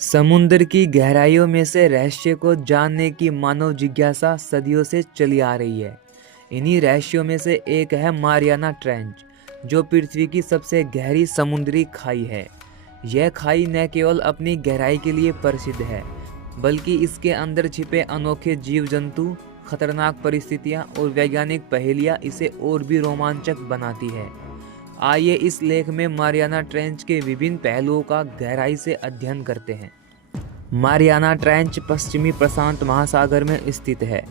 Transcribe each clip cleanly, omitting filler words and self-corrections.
समुद्र की गहराइयों में से रहस्य को जानने की मानव जिज्ञासा सदियों से चली आ रही है। इन्हीं रहस्यों में से एक है मारियाना ट्रेंच, जो पृथ्वी की सबसे गहरी समुद्री खाई है। यह खाई न केवल अपनी गहराई के लिए प्रसिद्ध है, बल्कि इसके अंदर छिपे अनोखे जीव जंतु, खतरनाक परिस्थितियां और वैज्ञानिक पहेलियां इसे और भी रोमांचक बनाती है। आइए इस लेख में मारियाना ट्रेंच के विभिन्न पहलुओं का गहराई से अध्ययन करते हैं। मारियाना ट्रेंच पश्चिमी प्रशांत महासागर में स्थित है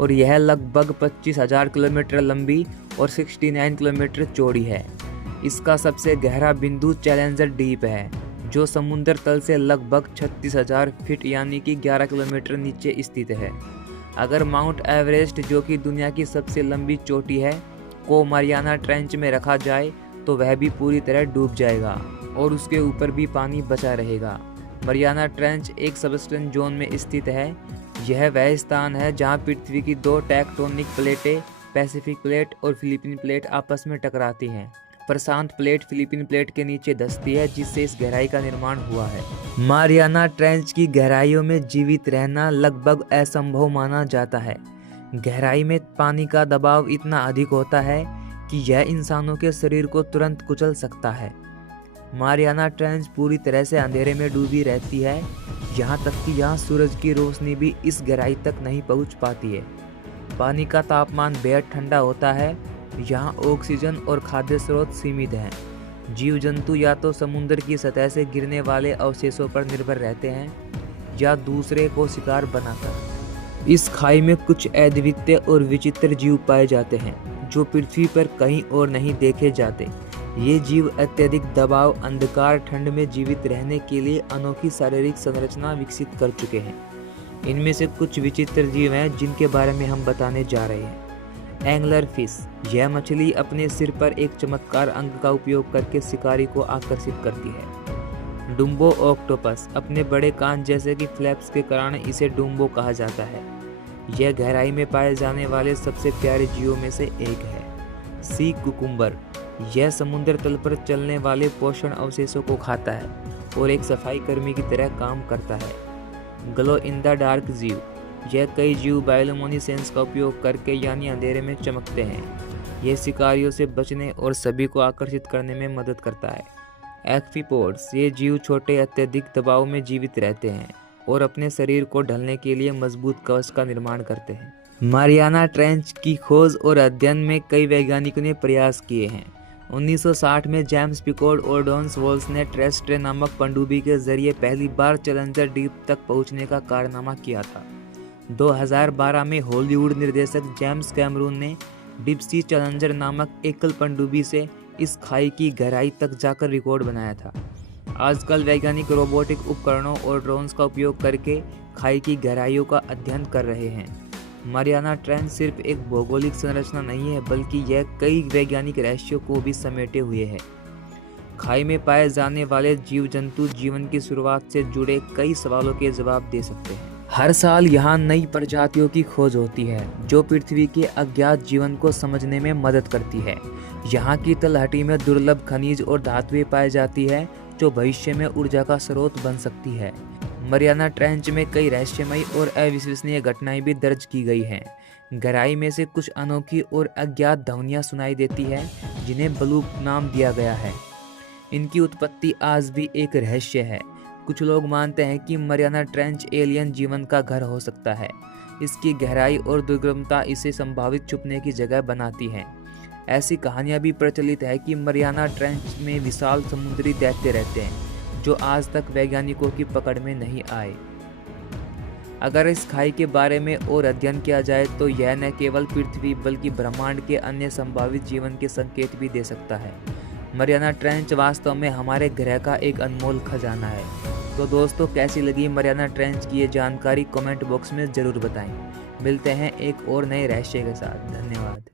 और यह लगभग 25,000 किलोमीटर लंबी और 69 किलोमीटर चौड़ी है। इसका सबसे गहरा बिंदु चैलेंजर डीप है, जो समुद्र तल से लगभग 36,000 फीट यानी कि 11 किलोमीटर नीचे स्थित है। अगर माउंट एवरेस्ट, जो कि दुनिया की सबसे लंबी चोटी है, को मारियाना ट्रेंच में रखा जाए तो वह भी पूरी तरह डूब जाएगा और उसके ऊपर भी पानी बचा रहेगा। मारियाना ट्रेंच एक सबस्टेंस जोन में स्थित है। यह वह स्थान है जहां पृथ्वी की दो टेक्टोनिक प्लेटें, पैसिफिक प्लेट और फिलीपीन प्लेट, आपस में टकराती हैं। प्रशांत प्लेट फिलीपीन प्लेट के नीचे धंसती है, जिससे इस गहराई का निर्माण हुआ है। मारियाना ट्रेंच की गहराइयों में जीवित रहना लगभग असंभव माना जाता है। गहराई में पानी का दबाव इतना अधिक होता है कि यह इंसानों के शरीर को तुरंत कुचल सकता है। मारियाना ट्रेंच पूरी तरह से अंधेरे में डूबी रहती है, यहाँ तक कि यहाँ सूरज की रोशनी भी इस गहराई तक नहीं पहुँच पाती है। पानी का तापमान बेहद ठंडा होता है। यहाँ ऑक्सीजन और खाद्य स्रोत सीमित हैं। जीव जंतु या तो समुद्र की सतह से गिरने वाले अवशेषों पर निर्भर रहते हैं या दूसरे को शिकार बनाकर। इस खाई में कुछ अद्वितीय और विचित्र जीव पाए जाते हैं, जो पृथ्वी पर कहीं और नहीं देखे जाते। ये जीव अत्यधिक दबाव, अंधकार, ठंड में जीवित रहने के लिए अनोखी शारीरिक संरचना विकसित कर चुके हैं। इनमें से कुछ विचित्र जीव हैं जिनके बारे में हम बताने जा रहे हैं। एंगलर फिश, यह मछली अपने सिर पर एक चमत्कार अंग का उपयोग करके शिकारी को आकर्षित करती है। डुम्बो ऑक्टोपस, अपने बड़े कान जैसे कि फ्लैप्स के कारण इसे डुम्बो कहा जाता है। यह गहराई में पाए जाने वाले सबसे प्यारे जीवों में से एक है। सी कुकुम्बर, यह समुद्र तल पर चलने वाले पोषण अवशेषों को खाता है और एक सफाई कर्मी की तरह काम करता है। ग्लो इन द डार्क जीव, यह कई जीव बायोलुमिनेसेंस का उपयोग करके यानी अंधेरे में चमकते हैं। यह शिकारियों से बचने और सभी को आकर्षित करने में मदद करता है। एक्फीपोड्स, ये जीव छोटे अत्यधिक दबाव में जीवित रहते हैं और अपने शरीर को ढलने के लिए मजबूत कवच का निर्माण करते हैं। मारियाना ट्रेंच की खोज और अध्ययन में कई वैज्ञानिकों ने प्रयास किए हैं। 1960 में जेम्स पिकॉर्ड और डॉन वॉल्स ने ट्रेस्ट्रे नामक पनडुब्बी के जरिए पहली बार चैलेंजर डीप तक पहुंचने का कारनामा किया था। 2012 में हॉलीवुड निर्देशक जेम्स कैमरून ने डीप सी चैलेंजर नामक एकल पनडुब्बी से इस खाई की गहराई तक जाकर रिकॉर्ड बनाया था। आजकल वैज्ञानिक रोबोटिक उपकरणों और ड्रोन्स का उपयोग करके खाई की गहराइयों का अध्ययन कर रहे हैं। मारियाना ट्रेंच सिर्फ एक भौगोलिक संरचना नहीं है, बल्कि यह कई वैज्ञानिक रहस्यों को भी समेटे हुए है। खाई में पाए जाने वाले जीव जंतु जीवन की शुरुआत से जुड़े कई सवालों के जवाब दे सकते हैं। हर साल यहाँ नई प्रजातियों की खोज होती है, जो पृथ्वी के अज्ञात जीवन को समझने में मदद करती है। यहाँ की तलहटी में दुर्लभ खनिज और धातुएं पाई जाती है, जो भविष्य में ऊर्जा का स्रोत बन सकती है। मारियाना ट्रेंच में कई रहस्यमयी और अविश्वसनीय घटनाएं भी दर्ज की गई हैं। गहराई में से कुछ अनोखी और अज्ञात ध्वनियां सुनाई देती हैं, जिन्हें ब्लूप नाम दिया गया है। इनकी उत्पत्ति आज भी एक रहस्य है। कुछ लोग मानते हैं कि मारियाना ट्रेंच एलियन जीवन का घर हो सकता है। इसकी गहराई और दुर्गमता इसे संभावित छुपने की जगह बनाती हैं। ऐसी कहानियां भी प्रचलित है कि मारियाना ट्रेंच में विशाल समुद्री दैत्य रहते हैं, जो आज तक वैज्ञानिकों की पकड़ में नहीं आए। अगर इस खाई के बारे में और अध्ययन किया जाए तो यह न केवल पृथ्वी बल्कि ब्रह्मांड के अन्य संभावित जीवन के संकेत भी दे सकता है। मारियाना ट्रेंच वास्तव में हमारे ग्रह का एक अनमोल खजाना है। तो दोस्तों, कैसी लगी मारियाना ट्रेंच की ये जानकारी कमेंट बॉक्स में ज़रूर बताएं। मिलते हैं एक और नए रहस्य के साथ। धन्यवाद।